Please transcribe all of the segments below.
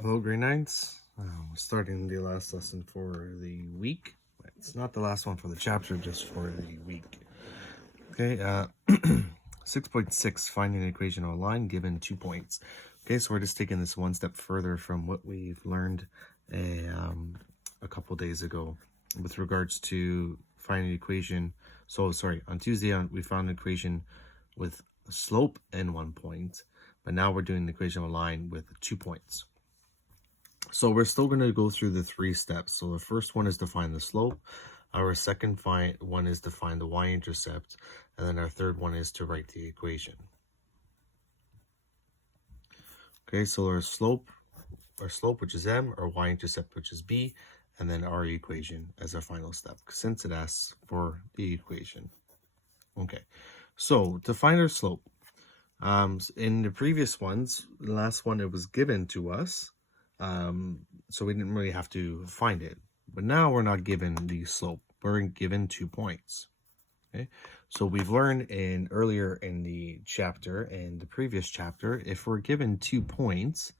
Hello, grade nines. Starting the last lesson for the week. It's not the last one for the chapter, just for the week. Okay, 6.6, finding an equation of a line given 2 points. Okay, so we're just taking this one step further from what we've learned a couple days ago with regards to finding an equation. So, sorry, on Tuesday we found an equation with a slope and 1 point, but now we're doing the equation of a line with 2 points. So we're still going to go through the 3 steps. So the first one is to find the slope. Our second one is to find the y-intercept. And then our third one is to write the equation. Okay, so our slope, which is m, our y-intercept, which is b, and then our equation as our final step, since it asks for the equation. Okay, so to find our slope, in the previous ones, the last one, it was given to us. So we didn't really have to find it. But now we're not given the slope. We're given 2 points. Okay, so we've learned earlier in the chapter, in the previous chapter, if we're given 2 points,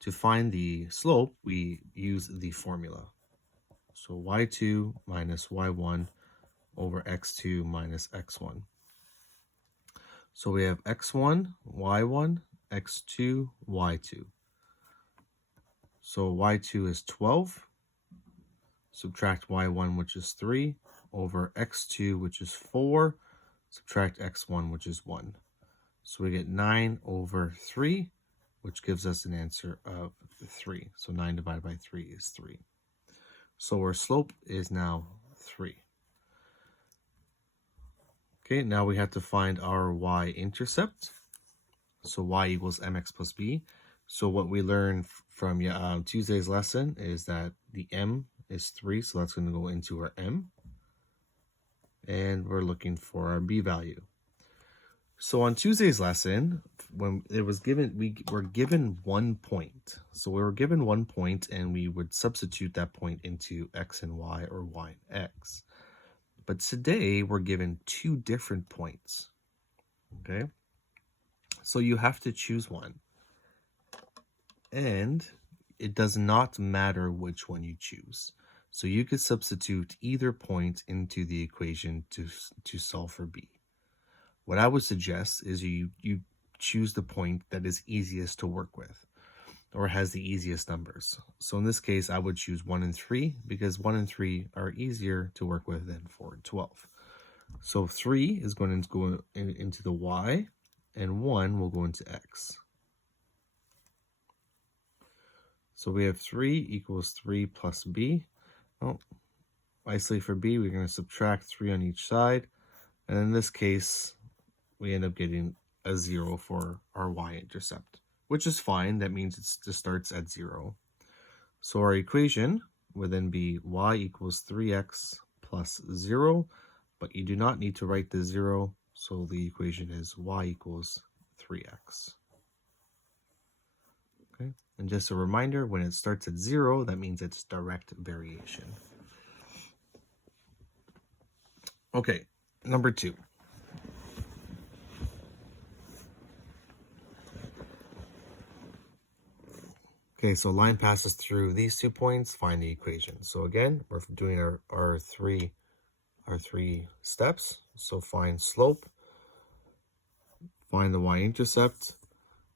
to find the slope, we use the formula. So y2 minus y1 over x2 minus x1. So we have x1, y1, x2, y2. So y2 is 12, subtract y1, which is 3, over x2, which is 4, subtract x1, which is 1. So we get 9 over 3, which gives us an answer of 3. So 9 divided by 3 is 3. So our slope is now 3. Okay, now we have to find our y-intercept. So y equals mx plus b. So what we learned from Tuesday's lesson is that the m is 3, so that's going to go into our m. And we're looking for our b value. So on Tuesday's lesson, when it was given, we were given 1 point. So we were given 1 point, and we would substitute that point into x and y, or y and x. But today, we're given 2 different points. Okay? So you have to choose one. And it does not matter which one you choose. So you could substitute either point into the equation to solve for b. What I would suggest is you choose the point that is easiest to work with, or has the easiest numbers. So in this case, I would choose 1 and 3, because 1 and 3 are easier to work with than 4 and 12. So 3 is going to go into the y, and 1 will go into x. So we have 3 equals 3 plus b. Well, isolate for b, we're going to subtract 3 on each side. And in this case, we end up getting a 0 for our y-intercept, which is fine. That means it just starts at 0. So our equation would then be y equals 3x plus 0, but you do not need to write the 0, so the equation is y equals 3x. Okay, and just a reminder, when it starts at 0, that means it's direct variation. Okay, number 2. Okay, so line passes through these 2 points, find the equation. So again, we're doing our three steps. So find slope, find the y-intercept,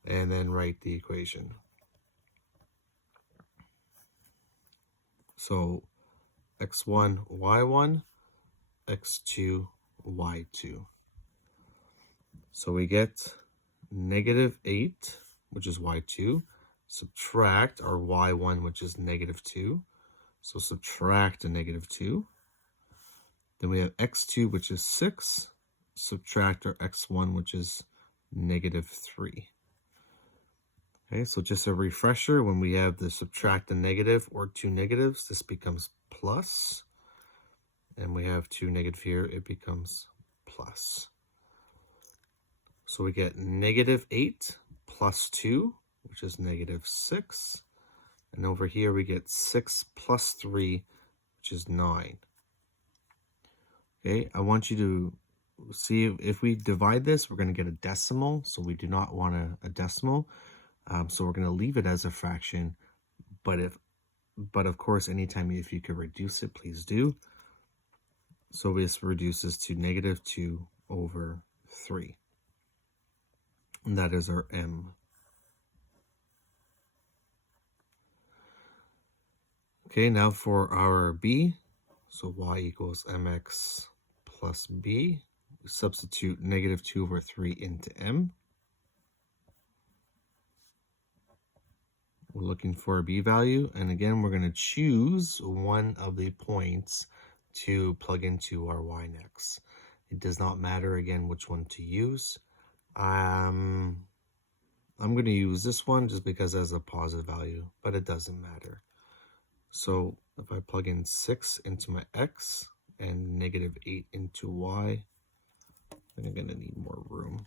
and then write the equation. So x1, y1, x2, y2. So we get negative 8, which is y2, subtract our y1, which is negative 2. So subtract a negative 2. Then we have x2, which is 6, subtract our x1, which is negative 3. Okay, so just a refresher, when we have the subtract a negative or 2 negatives, this becomes plus. And we have 2 negative here, it becomes plus. So we get negative 8 plus 2, which is negative 6. And over here we get 6 plus 3, which is 9. Okay, I want you to see if we divide this, we're going to get a decimal. So we do not want a decimal. So we're going to leave it as a fraction, but of course, anytime if you could reduce it, please do. So this reduces to negative 2 over 3. And that is our m. Okay, now for our b. So y equals mx plus b. We substitute negative 2 over 3 into m. We're looking for a b value. And again, we're going to choose one of the points to plug into our y next. It does not matter, again, which one to use. I'm going to use this one just because it has a positive value, but it doesn't matter. So if I plug in 6 into my x and negative 8 into y, I'm going to need more room.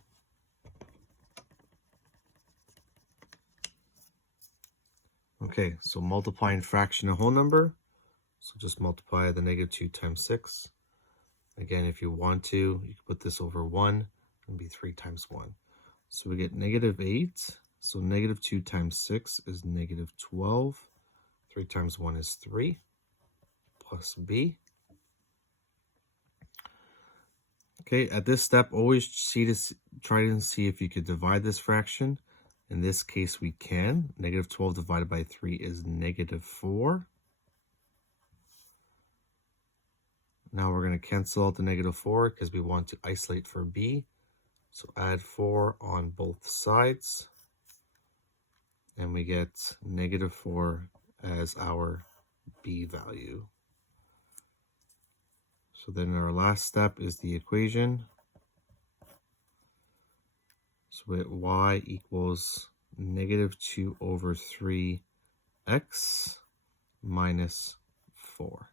Okay, so multiplying fraction a whole number. So just multiply the negative 2 times 6. Again, if you want to, you can put this over 1 and be 3 times 1. So we get negative 8. So negative 2 times 6 is negative 12. 3 times 1 is 3 plus b. Okay, at this step, always try to see if you could divide this fraction. In this case, we can. Negative 12 divided by 3 is negative 4. Now we're going to cancel out the negative 4 because we want to isolate for b. So add 4 on both sides. And we get negative 4 as our b value. So then our last step is the equation. So we get y equals negative 2 over 3x minus 4.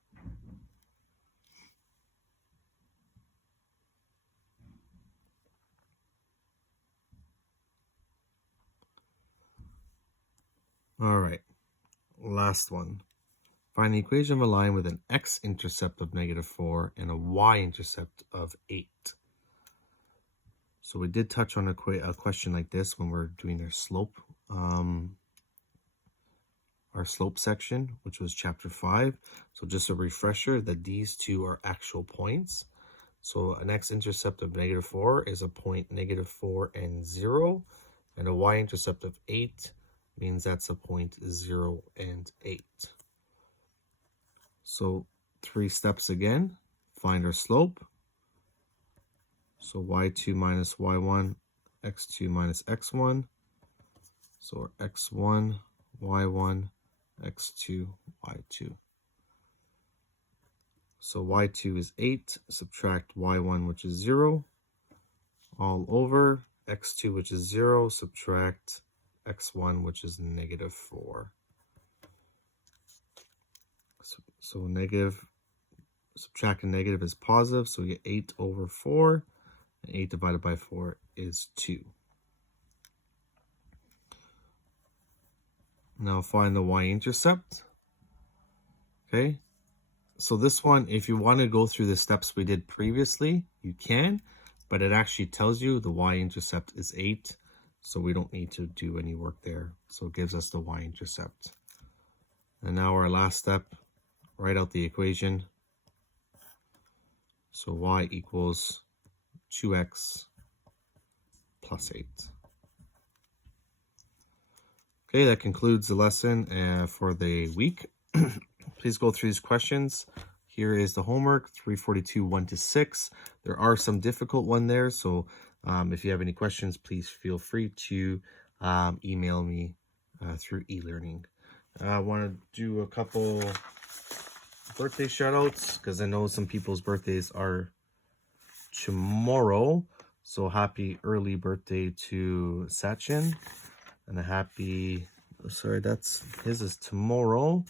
All right, last one. Find the equation of a line with an x-intercept of negative 4 and a y-intercept of 8. So we did touch on a question like this when we're doing our slope section, which was chapter 5. So just a refresher that these two are actual points. So an x-intercept of negative 4 is a point negative 4 and 0, and a y-intercept of 8 means that's a point 0 and 8. So 3 steps again, find our slope. So y2 minus y1, x2 minus x1. So our x1, y1, x2, y2. So y2 is 8, subtract y1, which is 0, all over x2, which is 0, subtract x1, which is negative 4. So negative, subtract a negative is positive, so we get 8 over 4, and 8 divided by 4 is 2. Now find the y-intercept. Okay, so this one, if you want to go through the steps we did previously, you can, but it actually tells you the y-intercept is 8, so we don't need to do any work there. So it gives us the y-intercept. And now our last step, write out the equation. So y equals 2x plus 8. Okay, that concludes the lesson for the week. Please go through these questions. Here is the homework, 342, 1-6. There are some difficult ones there, so if you have any questions, please feel free to email me through e-learning. I want to do a couple birthday shout-outs because I know some people's birthdays are tomorrow. So happy early birthday to Sachin. And a happy, sorry, his is tomorrow.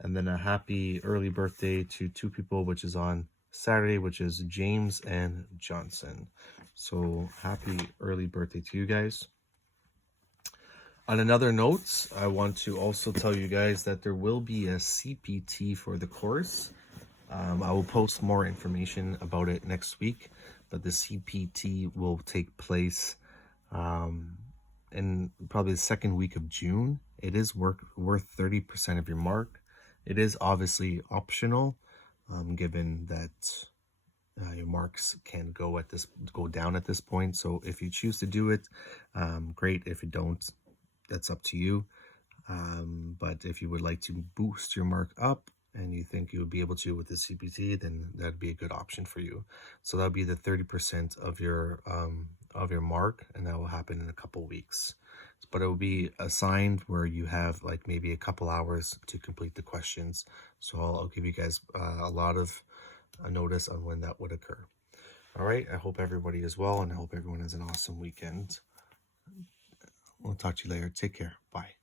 And then a happy early birthday to 2 people, which is on Saturday, which is James and Johnson. So happy early birthday to you guys. On another note, I want to also tell you guys that there will be a CPT for the course. I will post more information about it next week, but the CPT will take place in probably the second week of June. it is worth 30% of your mark. It is obviously optional, given that your marks can go down at this point. So if you choose to do it, great. If you don't, that's up to you. But if you would like to boost your mark up and you think you would be able to with the CPT, then that'd be a good option for you. So that'll be the 30% of your mark, and that will happen in a couple weeks. But it will be assigned where you have like maybe a couple hours to complete the questions. So I'll give you guys a lot of notice on when that would occur. All right. I hope everybody is well, and I hope everyone has an awesome weekend. We'll talk to you later. Take care. Bye.